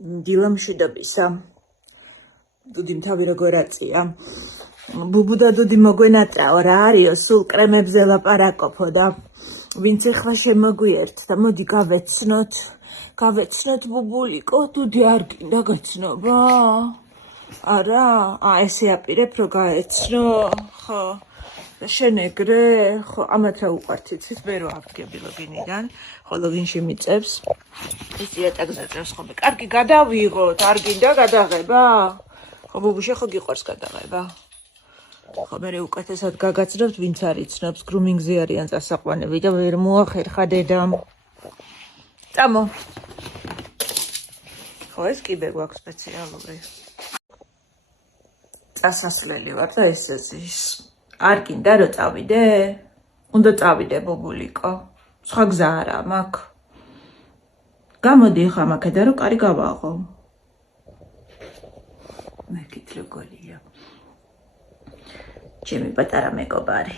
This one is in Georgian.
დილამშვიდობისა. დუდიმ თავი როგორ აწია. ბუბუ და დუდი მოგვენატრაო რა არისო, სულ კრემებზე ლაპარაკობო და ვინც ეხლა შემოგვიერთდა, მოდი გავეცნოთ ბუბულიკო, დუდი არ გინდა გაცნობა? არა? ესე აპირებ რომ გაეცნო? ხო. შენ ეგრე? ხო, ამათ რა უყვართ იცით, მე რო ავდგები ლოგინიდან, ხო ლოგინში მიწევს. ის იატაკზე წევს ხოლმე. კარგი გადავიღოთ, არ გინდა გადაღება? ხო, ბუბუშე ხო გიყვარს გადაღება? ხო, მე უკეთესად გაგაცნობთ, ვინც არ იცნობს, გრუმინგზე არიან წასაყვანები და ვერ მოახერხა დედამ. წამო. ხო, ეს კიბე გვაქვს სპეციალური. წასასვლელი ვარ და ეს ზის. არ გინდა რომ წავიდე? უნდა წავიდე ბუბულიკო. სხვა გზა არა მაქვს. გამოდი ხა მაქედან რომ კარი გავაღო. მე გით როგორია. ჩემი პატარა მეგობარი.